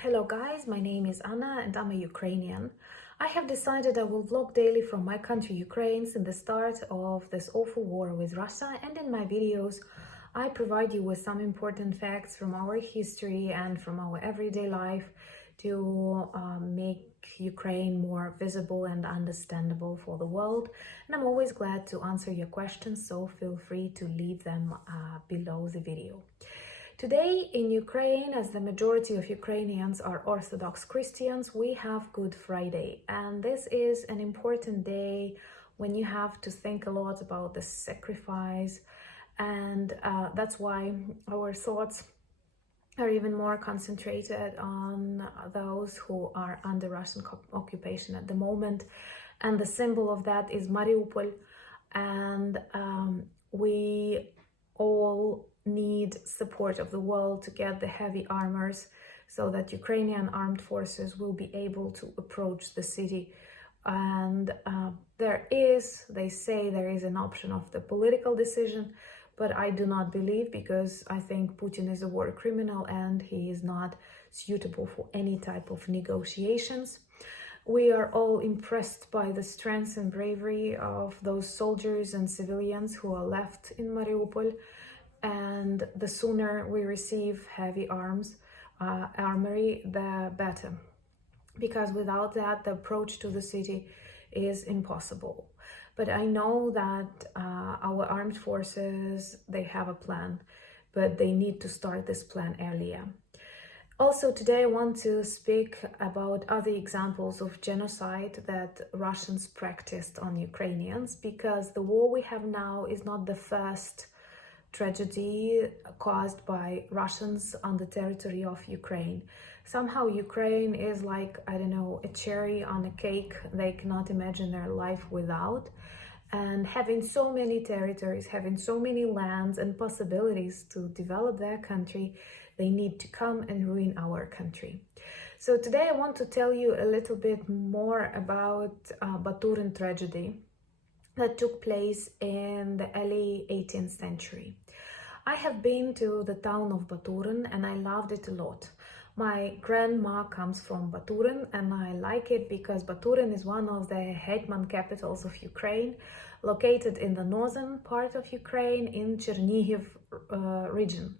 Hello guys, my name is Anna and I'm a Ukrainian. I have decided I will vlog daily from my country Ukraine since the start of this awful war with Russia, and in my videos I provide you with some important facts from our history and from our everyday life to make Ukraine more visible and understandable for the world. And I'm always glad to answer your questions, so feel free to leave them below the video. Today in Ukraine, as the majority of Ukrainians are Orthodox Christians, we have Good Friday. And this is an important day when you have to think a lot about the sacrifice. And that's why our thoughts are even more concentrated on those who are under Russian occupation at the moment. And the symbol of that is Mariupol. And we all need support of the world to get the heavy armors so that Ukrainian armed forces will be able to approach the city. And they say there is an option of the political decision, but I do not believe, because I think Putin is a war criminal and he is not suitable for any type of negotiations. We are all impressed by the strength and bravery of those soldiers and civilians who are left in Mariupol. And the sooner we receive heavy armory, the better, because without that, the approach to the city is impossible. But I know that our armed forces, they have a plan, but they need to start this plan earlier. Also, today I want to speak about other examples of genocide that Russians practiced on Ukrainians, because the war we have now is not the first tragedy caused by Russians on the territory of Ukraine. Somehow Ukraine is like, I don't know, a cherry on a cake they cannot imagine their life without. And having so many territories, having so many lands and possibilities to develop their country, they need to come and ruin our country. So today I want to tell you a little bit more about Baturyn tragedy that took place in the early 18th century. I have been to the town of Baturyn and I loved it a lot. My grandma comes from Baturyn and I like it because Baturyn is one of the hetman capitals of Ukraine, located in the northern part of Ukraine in Chernihiv region.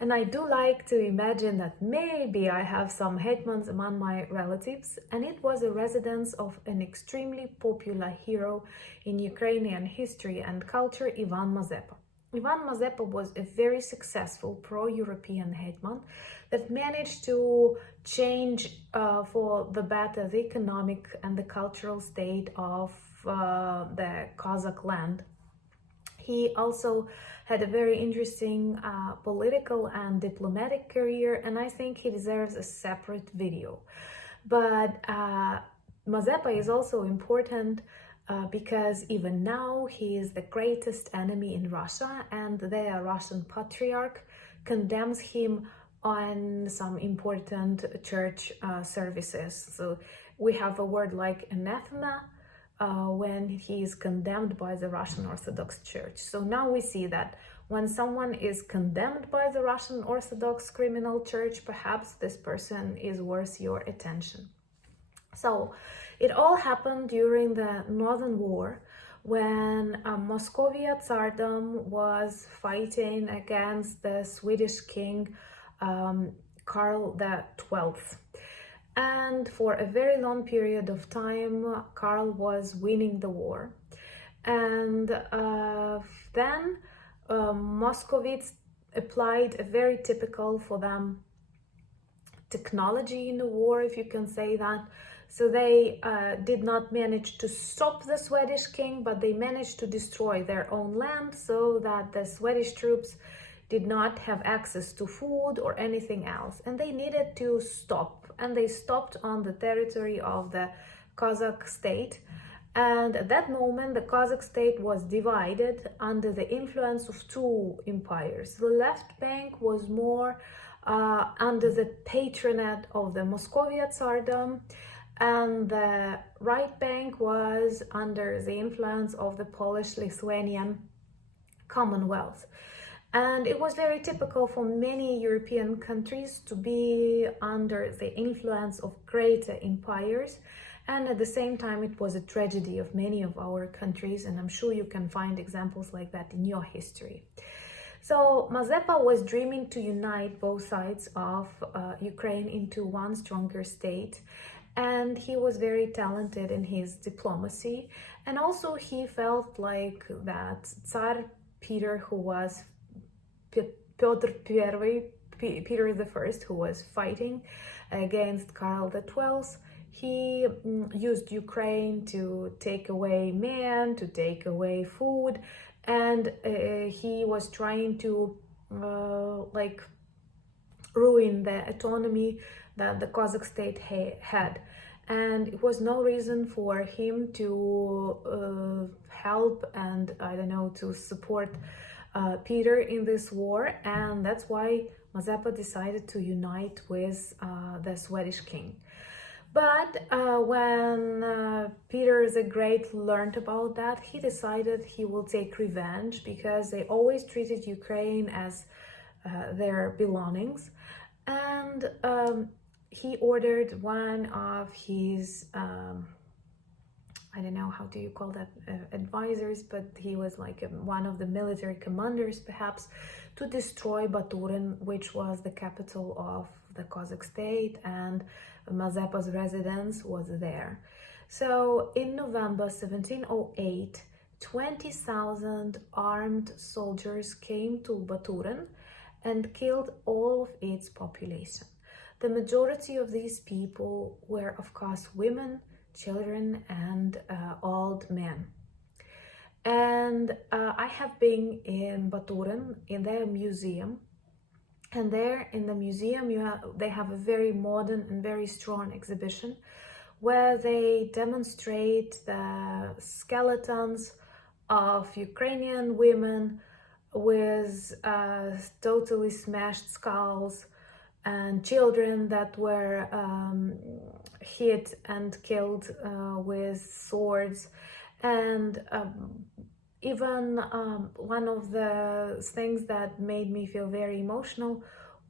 And I do like to imagine that maybe I have some hetmans among my relatives, and it was a residence of an extremely popular hero in Ukrainian history and culture, Ivan Mazepa. Ivan Mazepa was a very successful pro-European hetman that managed to change for the better the economic and the cultural state of the Kazakh land. He also had a very interesting political and diplomatic career, and I think he deserves a separate video. But Mazepa is also important because even now he is the greatest enemy in Russia, and the Russian Patriarch condemns him on some important church services. So we have a word like anathema when he is condemned by the Russian Orthodox Church. So now we see that when someone is condemned by the Russian Orthodox criminal church, perhaps this person is worth your attention. So it all happened during the Northern War, when Moscovia Tsardom was fighting against the Swedish king Karl XII. And for a very long period of time, Karl was winning the war. And then Moscovites applied a very typical for them technology in the war, if you can say that. So they did not manage to stop the Swedish king, but they managed to destroy their own land so that the Swedish troops did not have access to food or anything else. And they needed to stop. And they stopped on the territory of the Kazakh state. And at that moment, the Kazakh state was divided under the influence of two empires. The left bank was more under the patronage of the Moscovia Tsardom, and the right bank was under the influence of the Polish-Lithuanian Commonwealth. And it was very typical for many European countries to be under the influence of great empires. And at the same time, it was a tragedy of many of our countries. And I'm sure you can find examples like that in your history. So Mazepa was dreaming to unite both sides of Ukraine into one stronger state. And he was very talented in his diplomacy. And also he felt like that Tsar Peter, who was Piotr I, Peter I, who was fighting against Karl XII, he used Ukraine to take away men, to take away food, and he was trying to like ruin the autonomy that the Kazakh state had. And it was no reason for him to help and, I don't know, to support Peter in this war. And that's why Mazepa decided to unite with the Swedish king. But when Peter the Great learned about that, he decided he will take revenge, because they always treated Ukraine as their belongings. And he ordered one of his, I don't know, how do you call that, advisors, but he was like one of the military commanders perhaps, to destroy Baturyn, which was the capital of the Kazakh state, and Mazepa's residence was there. So in November 1708, 20,000 armed soldiers came to Baturyn and killed all of its population. The majority of these people were, of course, women, children, and old men. And I have been in Baturyn, in their museum, and there in the museum they have a very modern and very strong exhibition where they demonstrate the skeletons of Ukrainian women with totally smashed skulls, and children that were hit and killed with swords. And even one of the things that made me feel very emotional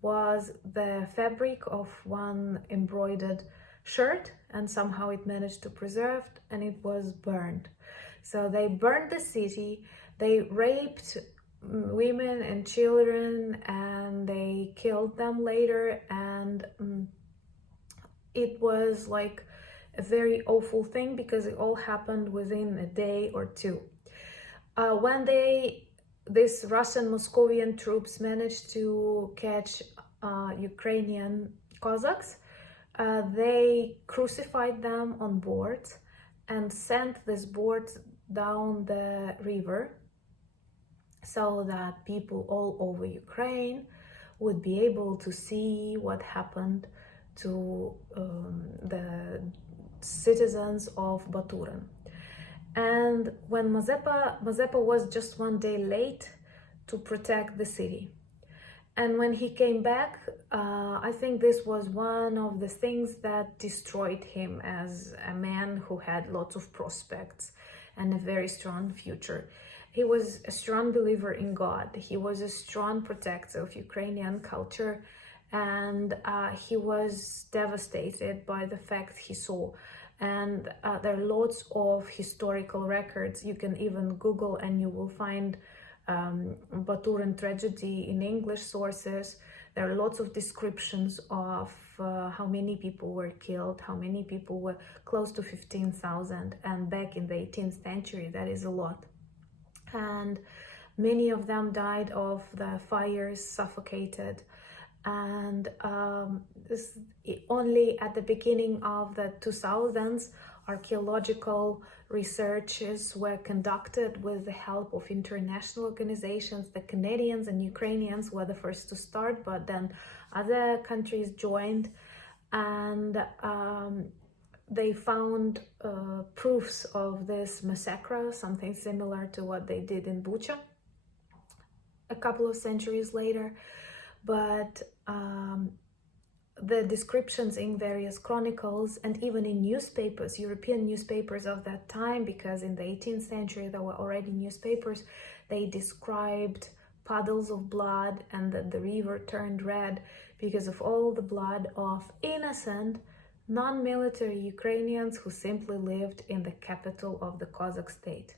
was the fabric of one embroidered shirt, and somehow it managed to preserve, and it was burned. So they burned the city, they raped women and children, and they killed them later. And it was like a very awful thing, because it all happened within a day or two. When this Russian Moscovian troops managed to catch Ukrainian Cossacks, they crucified them on boards and sent these boards down the river, so that people all over Ukraine would be able to see what happened to the citizens of Baturyn. And when Mazepa was just one day late to protect the city. And when he came back, I think this was one of the things that destroyed him as a man who had lots of prospects and a very strong future. He was a strong believer in God. He was a strong protector of Ukrainian culture, and he was devastated by the fact he saw. And there are lots of historical records. You can even Google and you will find Baturyn tragedy in English sources. There are lots of descriptions of how many people were killed, how many people were, close to 15,000, and back in the 18th century, that is a lot. And many of them died of the fires, suffocated. And only at the beginning of the 2000s, archaeological researches were conducted with the help of international organizations. The Canadians and Ukrainians were the first to start, but then other countries joined, and they found proofs of this massacre, something similar to what they did in Bucha a couple of centuries later. But the descriptions in various chronicles and even in newspapers, European newspapers of that time, because in the 18th century there were already newspapers, they described puddles of blood and that the river turned red because of all the blood of innocent, non-military Ukrainians who simply lived in the capital of the Kazakh state.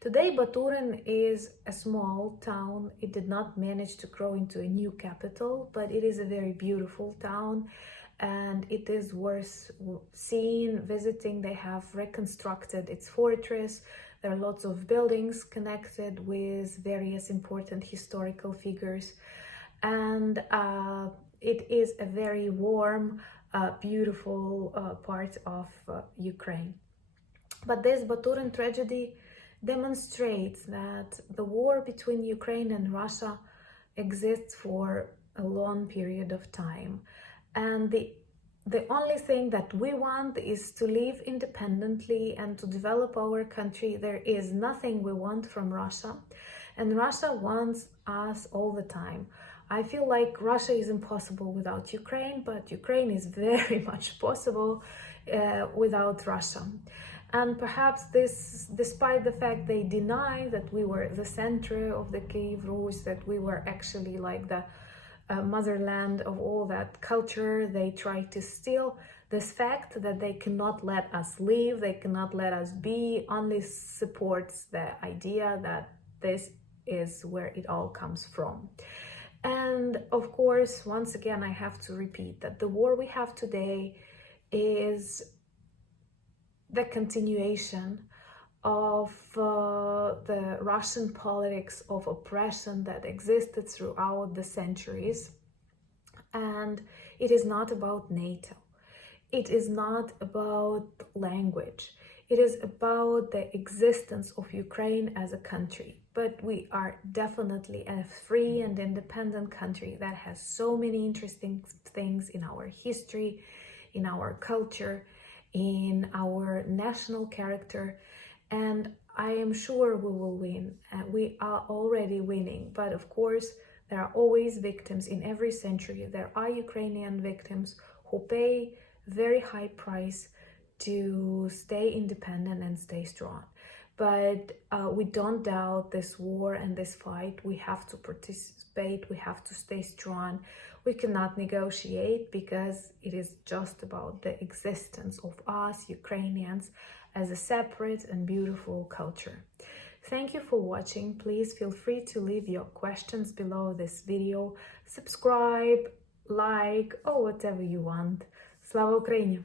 Today, Baturyn is a small town. It did not manage to grow into a new capital, but it is a very beautiful town and it is worth seeing, visiting. They have reconstructed its fortress. There are lots of buildings connected with various important historical figures. And it is a very warm, beautiful part of Ukraine. But this Baturyn tragedy demonstrates that the war between Ukraine and Russia exists for a long period of time. And the only thing that we want is to live independently and to develop our country. There is nothing we want from Russia, and Russia wants us all the time. I feel like Russia is impossible without Ukraine, but Ukraine is very much possible without Russia. And perhaps this, despite the fact they deny that we were the center of the Kiev Rus, that we were actually like the motherland of all that culture, they try to steal this fact that they cannot let us live, they cannot let us be, only supports the idea that this is where it all comes from. And of course, once again, I have to repeat that the war we have today is the continuation of the Russian politics of oppression that existed throughout the centuries. And it is not about NATO. It is not about language. It is about the existence of Ukraine as a country. But we are definitely a free and independent country that has so many interesting things in our history, in our culture, in our national character, and I am sure we will win. We are already winning, but of course there are always victims in every century. There are Ukrainian victims who pay very high price to stay independent and stay strong. But we don't doubt this war and this fight. We have to participate, we have to stay strong. We cannot negotiate because it is just about the existence of us, Ukrainians, as a separate and beautiful culture. Thank you for watching. Please feel free to leave your questions below this video. Subscribe, like, or whatever you want. Slava Ukraini!